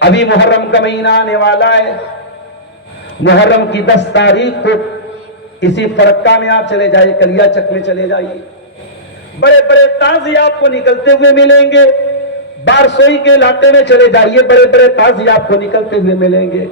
ابھی محرم کا مہینہ آنے والا ہے. محرم کی 10 تاریخ کو اسی فرقہ میں آپ چلے جائیے, کلیا چک میں چلے جائیے, بڑے بڑے تازی آپ کو نکلتے ہوئے ملیں گے. بارسوئی کے علاقے میں چلے جائیے, بڑے بڑے تازی آپ کو نکلتے ہوئے ملیں گے.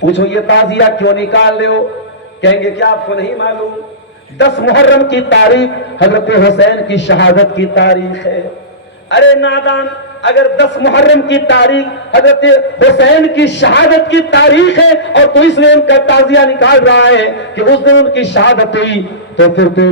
پوچھو یہ تازیہ کیوں نکال رہے ہو؟ کہیں گے کیا آپ کو نہیں معلوم 10 محرم کی تاریخ حضرت حسین کی شہادت کی تاریخ ہے. ارے نادان, اگر 10 محرم کی تاریخ حضرت حسین کی شہادت کی تاریخ ہے اور تو اس نے ان کا تازیہ نکال رہا ہے کہ اس دن ان کی شہادت ہوئی, تو پھر تو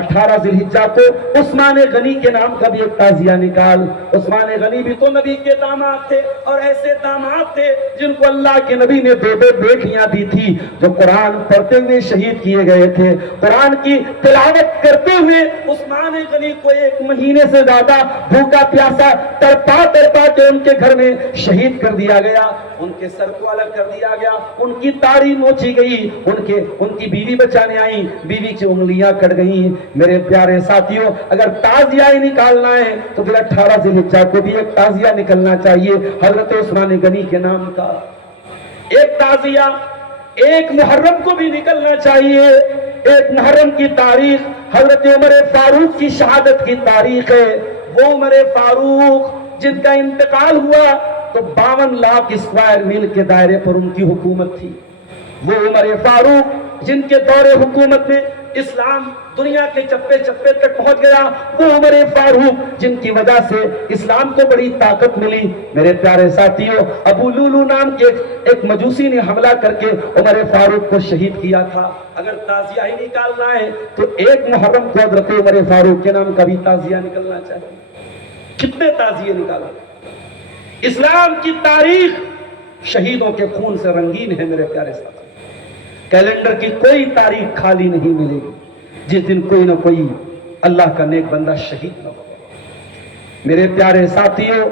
18 ذی الحجہ کو عثمان غنی کے نام کا بھی ایک تازیہ نکال. عثمان غنی بھی تو نبی کے داماد تھے, اور ایسے داماد تھے جن کو اللہ کے نبی نے 2 بیٹیاں دی تھی, جو قرآن پڑھتے ہوئے شہید کیے گئے تھے. قرآن کی تلاوت کرتے ہوئے عثمان غنی کو 1 مہینے سے زیادہ بھوکا پیاسا تڑپا کے ان کے گھر میں شہید کر دیا گیا. ان کے سر کو الگ کر دیا گیا, ان کی تاڑی نوچی گئی, ان کی بیوی بچانے آئی, بیوی کی انگلیاں کٹ گئیں. میرے پیارے ساتھیوں, اگر تازیہ ہی نکالنا ہے تو پھر 18 ذی الحجہ کو بھی ایک تازیہ نکلنا چاہیے حضرت عثمان غنی کے نام کا. ایک تازیہ 1 محرم کو بھی نکلنا چاہیے. 1 محرم کی تاریخ حضرت عمر فاروق کی شہادت کی تاریخ ہے. وہ عمر فاروق جن کا انتقال ہوا تو 52 لاکھ اسکوائر میل کے دائرے پر ان کی حکومت تھی. وہ عمر فاروق جن کے دور حکومت میں اسلام دنیا کے چپے چپے تک پہنچ گیا. وہ عمر فاروق جن کی وجہ سے اسلام کو بڑی طاقت ملی. میرے پیارے ساتھیوں, ابو لولو نام کے ایک مجوسی نے حملہ کر کے عمر فاروق کو شہید کیا تھا. اگر تازیہ ہی نکالنا ہے تو 1 محرم کو حضرت عمر فاروق کے نام کا بھی تازیہ نکلنا چاہیے. کتنے تازیے نکالا؟ اسلام کی تاریخ شہیدوں کے خون سے رنگین ہے. میرے پیارے ساتھی, کیلنڈر کی کوئی تاریخ خالی نہیں ملے گی جس دن کوئی نہ کوئی اللہ کا نیک بندہ شہید نہ ہو. میرے پیارے ساتھیوں,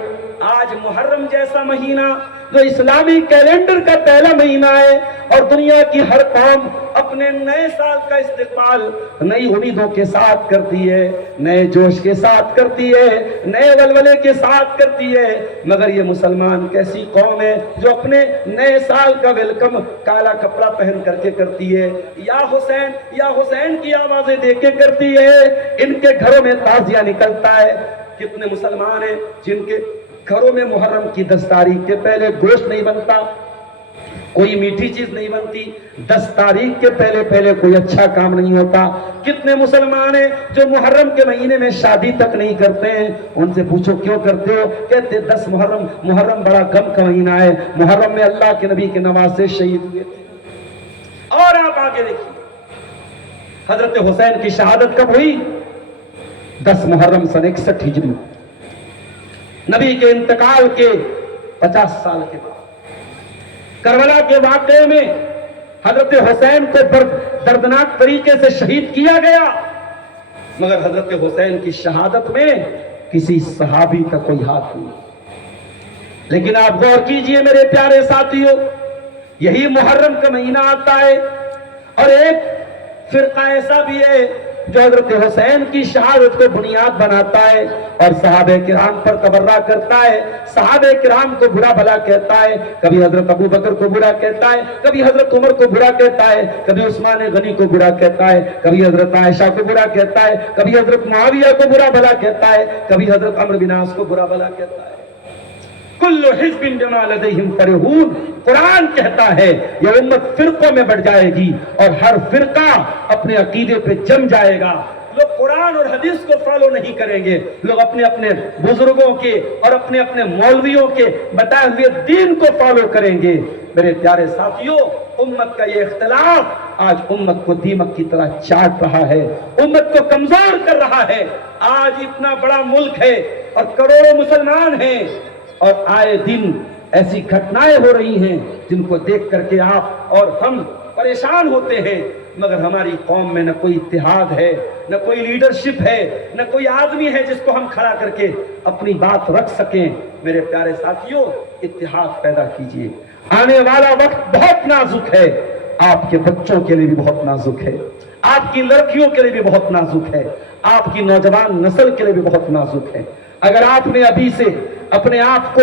آج محرم جیسا مہینہ جو اسلامی کیلنڈر کا پہلا مہینہ ہے, اور دنیا کی ہر قوم اپنے نئے سال کا استقبال نئی امیدوں کے ساتھ کرتی ہے, نئے جوش کے ساتھ کرتی ہے, نئے ولولے کے ساتھ کرتی ہے. مگر یہ مسلمان کیسی قوم ہے جو اپنے نئے سال کا ویلکم کالا کپڑا پہن کر کے کرتی ہے, یا حسین کی آوازیں دے کے کرتی ہے. ان کے گھروں میں تازیہ نکلتا ہے. کتنے مسلمان ہیں جن کے گھروں میں محرم کی 10 تاریخ کے پہلے گوشت نہیں بنتا, کوئی میٹھی چیز نہیں بنتی, 10 تاریخ کے پہلے کوئی اچھا کام نہیں ہوتا. کتنے مسلمان ہیں جو محرم کے مہینے میں شادی تک نہیں کرتے ہیں. ان سے پوچھو کیوں کرتے ہو؟ کہتے 10 محرم بڑا غم کا مہینہ ہے, محرم میں اللہ کے نبی کے نواسے شہید ہوئے تھے. اور آپ آگے دیکھیے, حضرت حسین کی شہادت کب ہوئی؟ 10 محرم سن 61 ہجری, نبی کے انتقال کے 50 سال کے بعد. کربلا کے واقعے میں حضرت حسین کو دردناک طریقے سے شہید کیا گیا, مگر حضرت حسین کی شہادت میں کسی صحابی کا کوئی ہاتھ نہیں. لیکن آپ غور کیجئے میرے پیارے ساتھیوں, یہی محرم کا مہینہ آتا ہے اور ایک فرقہ ایسا بھی ہے جو حضرت حسین کی شہادت کو بنیاد بناتا ہے اور صحابہ کرام پر تبرہ کرتا ہے, صحابہ کرام کو برا بھلا کہتا ہے. کبھی حضرت ابو بکر کو برا کہتا ہے, کبھی حضرت عمر کو برا کہتا ہے, کبھی عثمان غنی کو برا کہتا ہے, کبھی حضرت عائشہ کو برا کہتا ہے, کبھی حضرت معاویہ کو برا بھلا کہتا ہے, کبھی حضرت عمرو بن عاص کو برا بھلا کہتا ہے. کل حزب بما لدیہم فرحون. قرآن کہتا ہے یہ امت فرقوں میں بٹ جائے گی اور ہر فرقہ اپنے عقیدے پہ جم جائے گا. لوگ قرآن اور حدیث کو فالو نہیں کریں گے, لوگ اپنے اپنے بزرگوں کے اور اپنے اپنے مولویوں کے بتائے ہوئے دین کو فالو کریں گے. میرے پیارے ساتھیوں, امت کا یہ اختلاف آج امت کو دیمک کی طرح چاٹ رہا ہے, امت کو کمزور کر رہا ہے. آج اتنا بڑا ملک ہے اور کروڑوں مسلمان ہیں, اور آئے دن ایسی گھٹنائیں ہو رہی ہیں جن کو دیکھ کر کے آپ اور ہم پریشان ہوتے ہیں. مگر ہماری قوم میں نہ کوئی اتحاد ہے, نہ کوئی لیڈرشپ ہے, نہ کوئی آدمی ہے جس کو ہم کھڑا کر کے اپنی بات رکھ سکیں. میرے پیارے ساتھیوں, اتحاد پیدا کیجئے. آنے والا وقت بہت نازک ہے, آپ کے بچوں کے لیے بھی بہت نازک ہے, آپ کی لڑکیوں کے لیے بھی بہت نازک ہے, آپ کی نوجوان نسل کے لیے بھی بہت نازک ہے. اگر آپ نے ابھی سے اپنے آپ کو